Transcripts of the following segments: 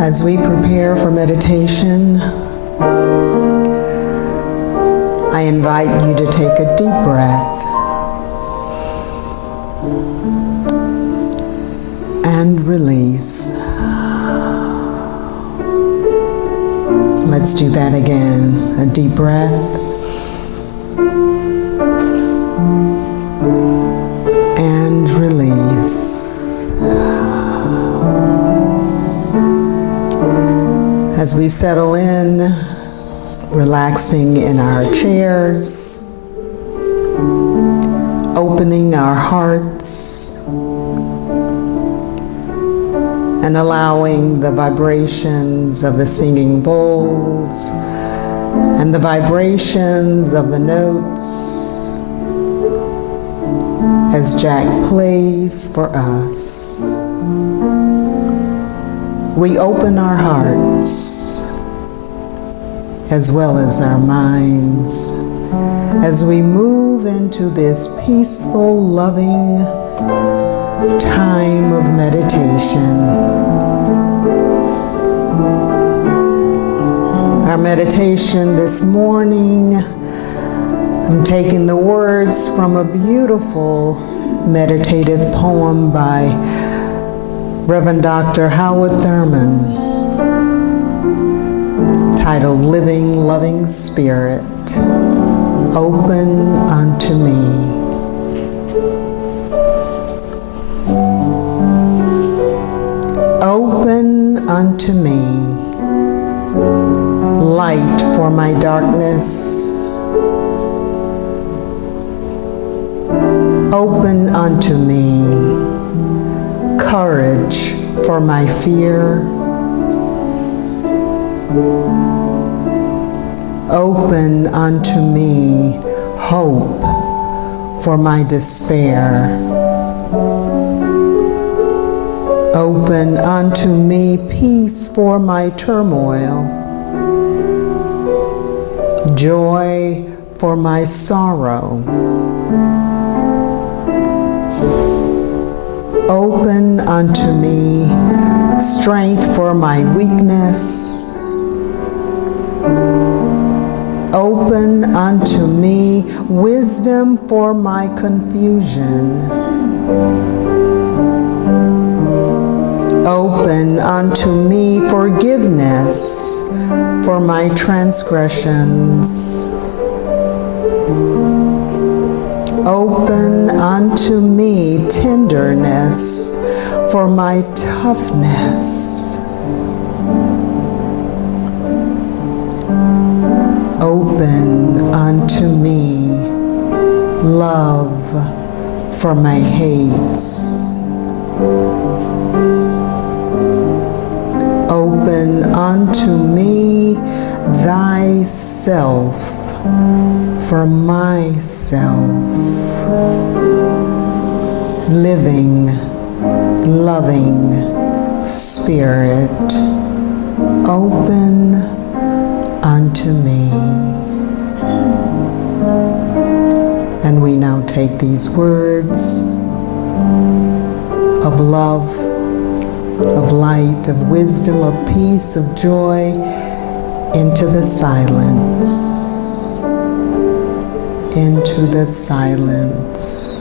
As we prepare for meditation, I invite you to take a deep breath and release. Let's do that again. A deep breath and release. As we settle in, relaxing in our chairs, opening our hearts, and allowing the vibrations of the singing bowls and the vibrations of the notes as Jack plays for us. We open our hearts as well as our minds as we move into this peaceful, loving time of meditation. Our meditation this morning, I'm taking the words from a beautiful meditative poem by Reverend Dr. Howard Thurman, titled Living, Loving Spirit, Open Unto Me. Open unto me, light for my darkness. Open unto me, courage for my fear. Open unto me, hope for my despair. Open unto me, peace for my turmoil. Joy for my sorrow. Open unto me, strength for my weakness. Open unto me, wisdom for my confusion. Open unto me, forgiveness for my transgressions. Open unto me, tenderness for my toughness. Open unto me, love for my hates. Open unto me, thyself for myself. Living, loving Spirit, open unto me. And we now take these words of love, of light, of wisdom, of peace, of joy into the silence. Into the silence.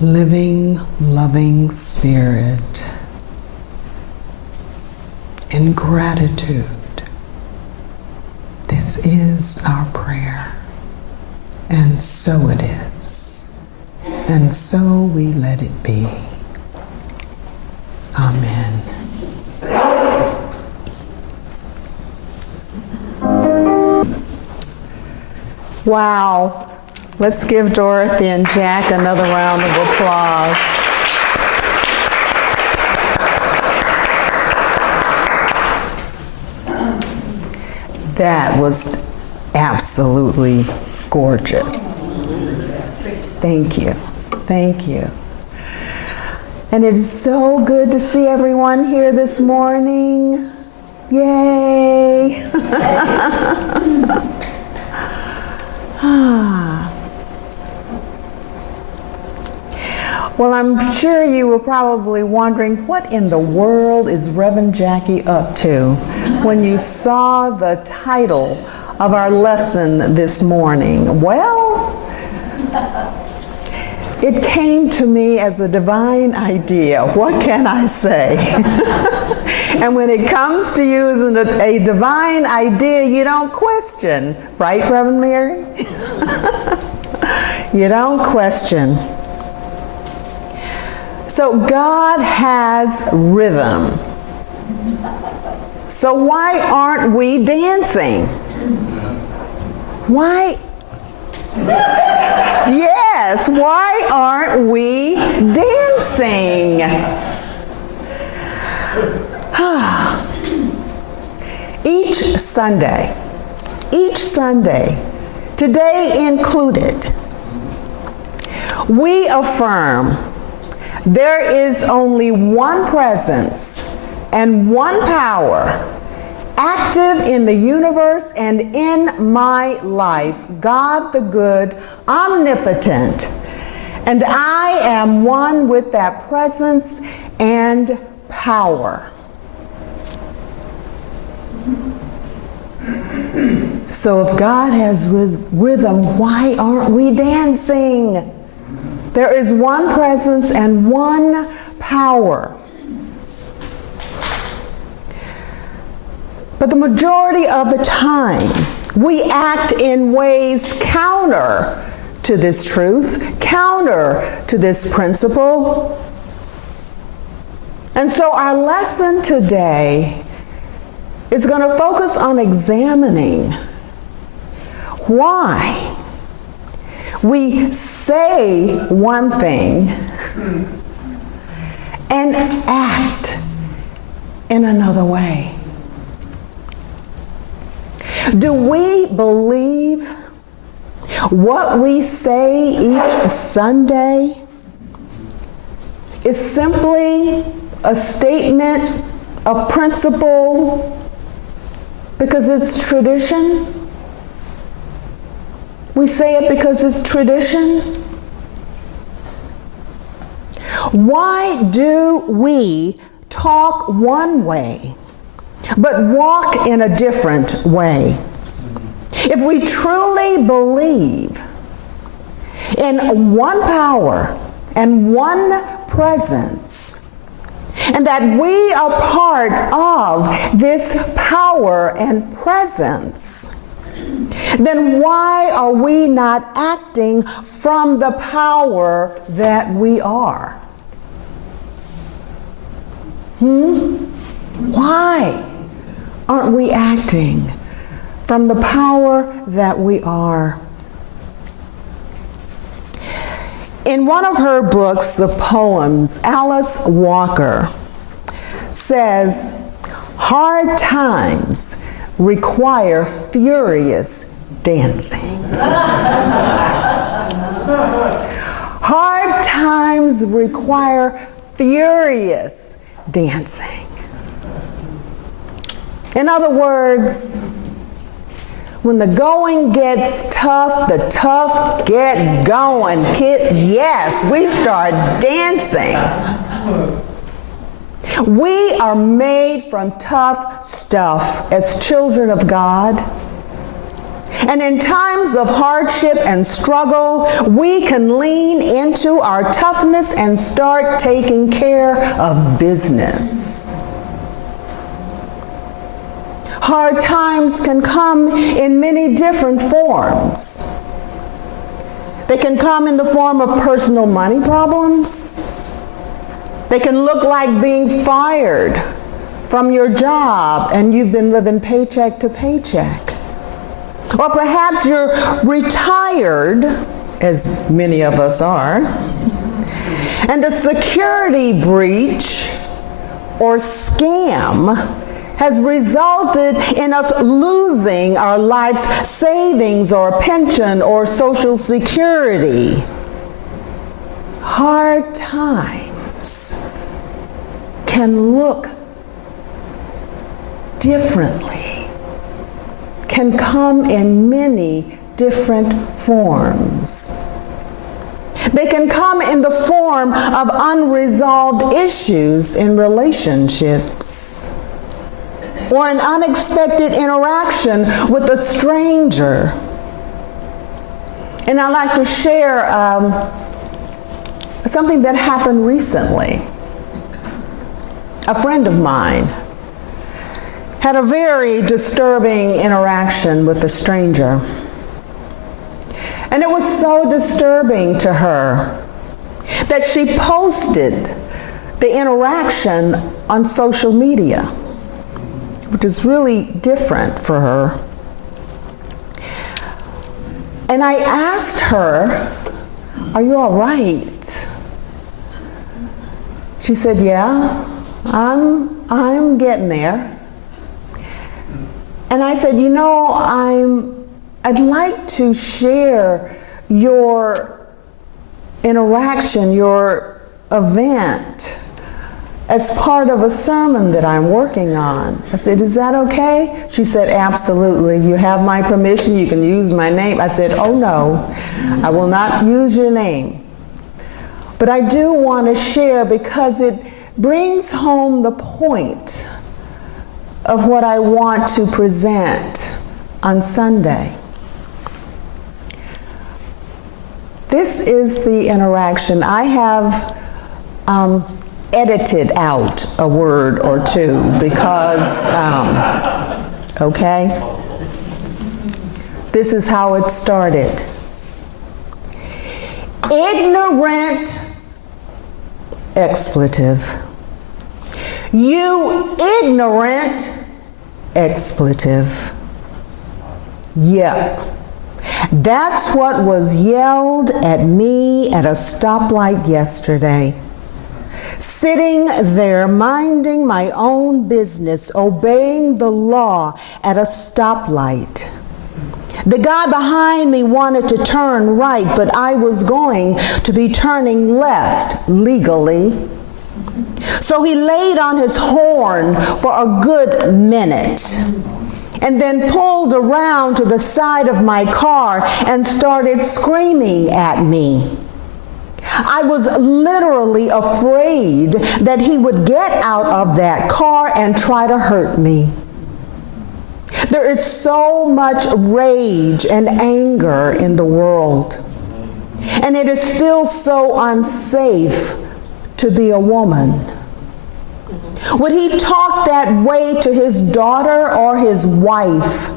living, loving Spirit, in gratitude, this is our prayer, and so it is, and so we let it be. Amen. Wow. Let's give Dorothy and Jack another round of applause. That was absolutely gorgeous. Thank you. Thank you. And it is so good to see everyone here this morning. Yay! Well, I'm sure you were probably wondering, what in the world is Reverend Jackie up to when you saw the title of our lesson this morning? Well, it came to me as a divine idea. What can I say? And when it comes to you as a divine idea, you don't question, right, Reverend Mary? You don't question. So God has rhythm. So why aren't we dancing? Why? Yes, why aren't we dancing? Each Sunday, today included, we affirm there is only one presence and one power active in the universe and in my life, God the good, omnipotent, and I am one with that presence and power. So if God has rhythm, why aren't we dancing? There is one presence and one power. But the majority of the time, we act in ways counter to this truth, counter to this principle. And so our lesson today is going to focus on examining why we say one thing and act in another way. Do we believe what we say each Sunday is simply a statement, a principle, because it's tradition? We say it because it's tradition? Why do we talk one way but walk in a different way? If we truly believe in one power and one presence, and that we are part of this power and presence, then why are we not acting from the power that we are? Why aren't we acting from the power that we are? In one of her books of poems, Alice Walker says, "Hard times require furious dancing." Hard times require furious dancing. In other words, when the going gets tough, the tough get going. Yes, we start dancing. We are made from tough stuff as children of God. And in times of hardship and struggle, we can lean into our toughness and start taking care of business. Hard times can come in many different forms. They can come in the form of personal money problems. They can look like being fired from your job and you've been living paycheck to paycheck. Or perhaps you're retired, as many of us are, and a security breach or scam has resulted in us losing our life's savings or pension or Social Security. Hard times can look differently, can come in many different forms. They can come in the form of unresolved issues in relationships, or an unexpected interaction with a stranger. And I'd like to share something that happened recently. A friend of mine had a very disturbing interaction with a stranger. And it was so disturbing to her that she posted the interaction on social media, which is really different for her. And I asked her, "Are you all right?" She said, "Yeah, I'm getting there." And I said, "You know, I'd like to share your interaction, your event, as part of a sermon that I'm working on." I said, "Is that okay?" She said, "Absolutely. You have my permission. You can use my name." I said, "Oh no, I will not use your name. But I do want to share because it brings home the point of what I want to present on Sunday." This is the interaction. I have edited out a word or two because, okay? This is how it started. "Ignorant," expletive. "You ignorant," expletive. Yep. That's what was yelled at me at a stoplight yesterday. Sitting there minding my own business, obeying the law at a stoplight. The guy behind me wanted to turn right, but I was going to be turning left legally. So he laid on his horn for a good minute and then pulled around to the side of my car and started screaming at me. I was literally afraid that he would get out of that car and try to hurt me. There is so much rage and anger in the world, and it is still so unsafe to be a woman. Would he talk that way to his daughter or his wife?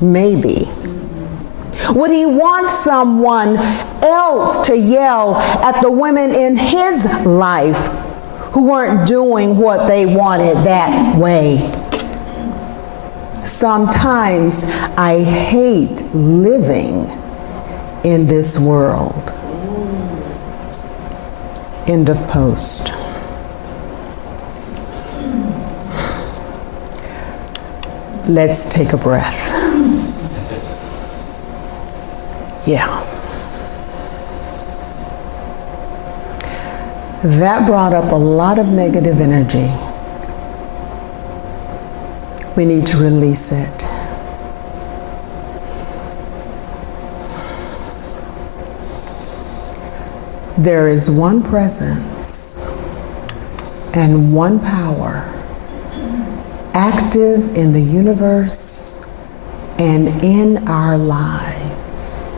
Maybe. Would he want someone else to yell at the women in his life who weren't doing what they wanted that way? Sometimes I hate living in this world. End of post. Let's take a breath. Yeah. That brought up a lot of negative energy. We need to release it. There is one presence and one power active in the universe and in our lives.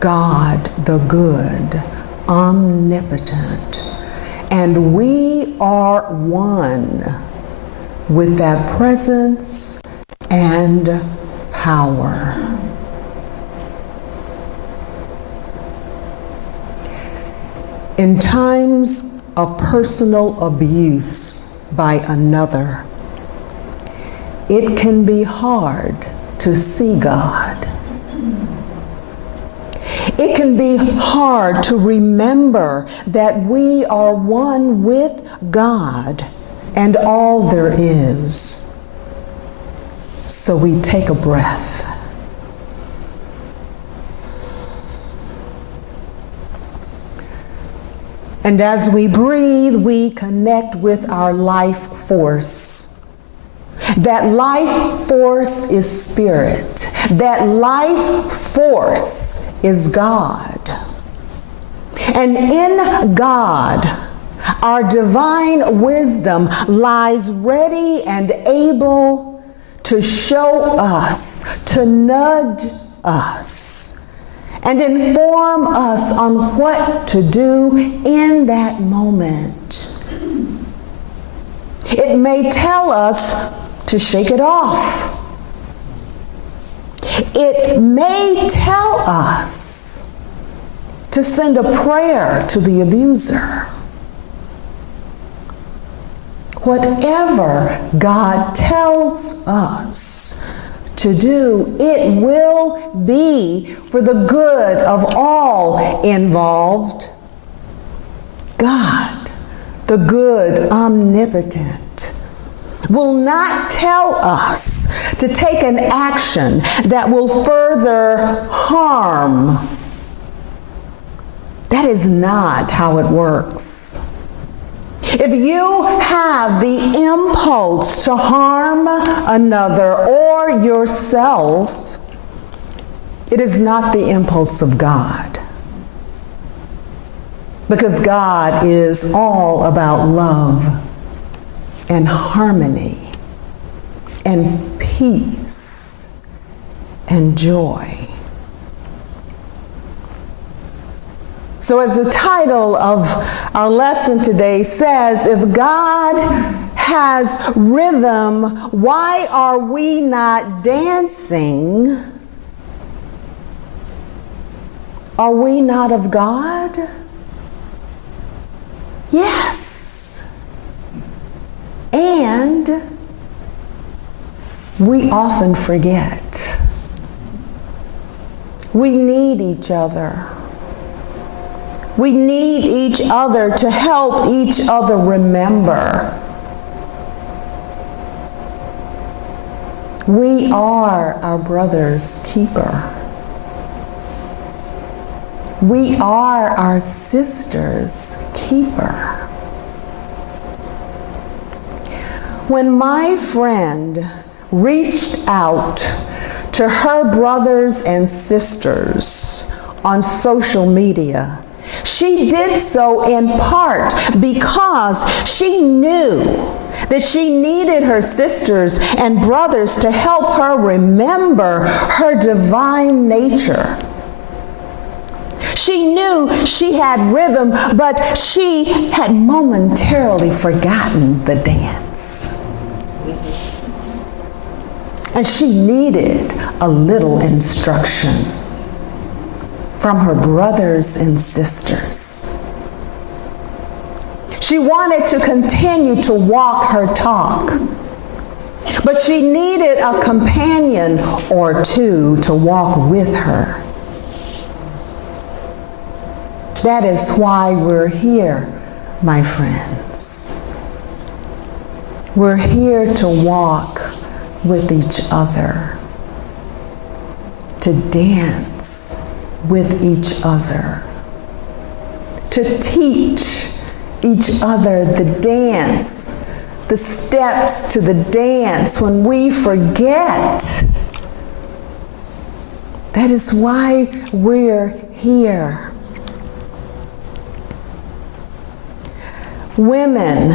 God the good, omnipotent, and we are one with that presence and power. In times of personal abuse by another, it can be hard to see God. It can be hard to remember that we are one with God and all there is. So we take a breath. And as we breathe, we connect with our life force. That life force is spirit. That life force is God. And in God, our divine wisdom lies ready and able to show us, to nudge us, and inform us on what to do in that moment. It may tell us to shake it off. It may tell us to send a prayer to the abuser. Whatever God tells us to do, it will be for the good of all involved. God, the good, omnipotent, will not tell us to take an action that will further harm. That is not how it works. If you have the impulse to harm another or yourself, it is not the impulse of God. Because God is all about love and harmony and peace and joy. So as the title of our lesson today says, if God has rhythm, why are we not dancing? Are we not of God? Yes. And we often forget. We need each other. We need each other to help each other remember. We are our brother's keeper. We are our sister's keeper. When my friend reached out to her brothers and sisters on social media, she did so in part because she knew that she needed her sisters and brothers to help her remember her divine nature. She knew she had rhythm, but she had momentarily forgotten the dance. And she needed a little instruction from her brothers and sisters. She wanted to continue to walk her talk, but she needed a companion or two to walk with her. That is why we're here, my friends. We're here to walk with each other, to dance with each other, to teach each other the dance, the steps to the dance when we forget. That is why we're here. Women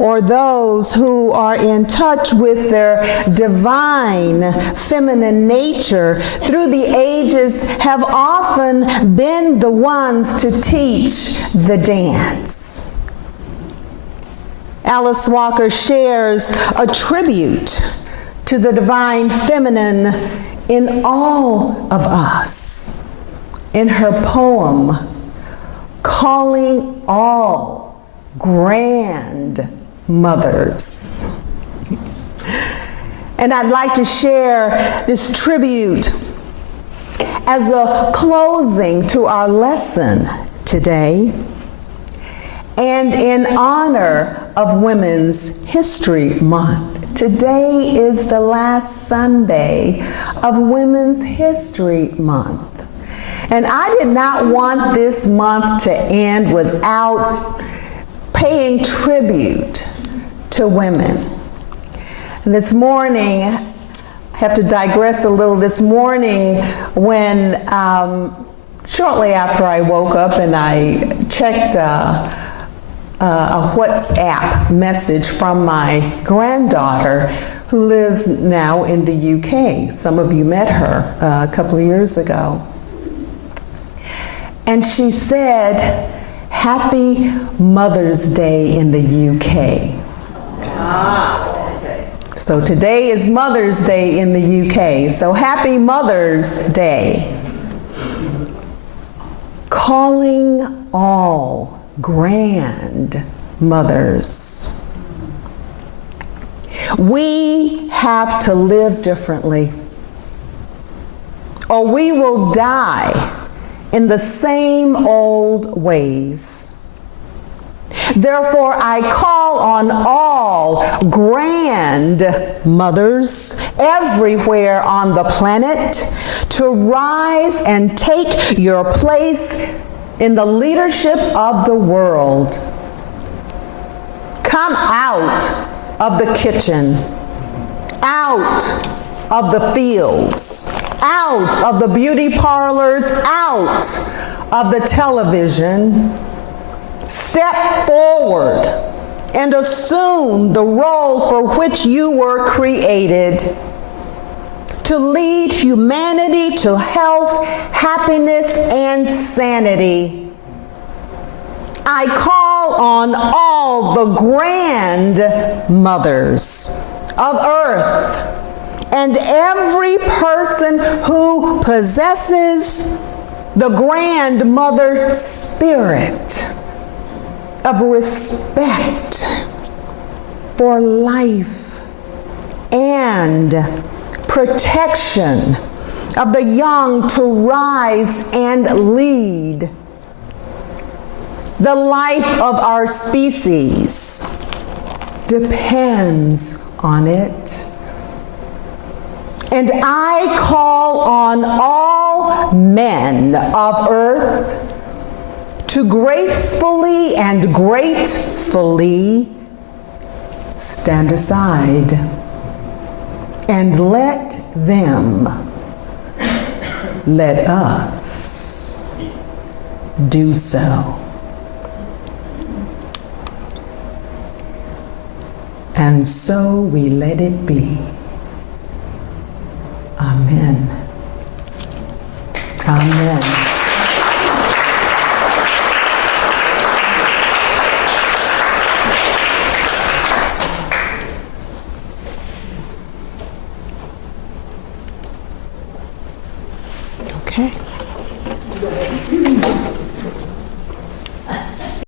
or those who are in touch with their divine feminine nature through the ages have often been the ones to teach the dance. Alice Walker shares a tribute to the divine feminine in all of us in her poem, Calling All Grand Mothers. And I'd like to share this tribute as a closing to our lesson today, and in honor of Women's History Month. Today is the last Sunday of Women's History Month. And I did not want this month to end without paying tribute to women. And this morning, I have to digress a little. This morning, when shortly after I woke up and I checked a WhatsApp message from my granddaughter, who lives now in the UK. Some of you met her a couple of years ago. And she said, "Happy Mother's Day in the UK." Okay. So today is Mother's Day in the UK. So happy Mother's Day. Calling all grand mothers. We have to live differently, or we will die in the same old ways. Therefore, I call on all grand mothers everywhere on the planet to rise and take your place in the leadership of the world. Come out of the kitchen, out of the fields, out of the beauty parlors, out of the television. Step forward and assume the role for which you were created, to lead humanity to health, happiness, and sanity. I call on all the grand mothers of earth and every person who possesses the grandmother spirit of respect for life and protection of the young to rise and lead. The life of our species depends on it. And I call on all men of earth to gracefully and gratefully stand aside and let us do so. And so we let it be. Amen. Amen. Okay.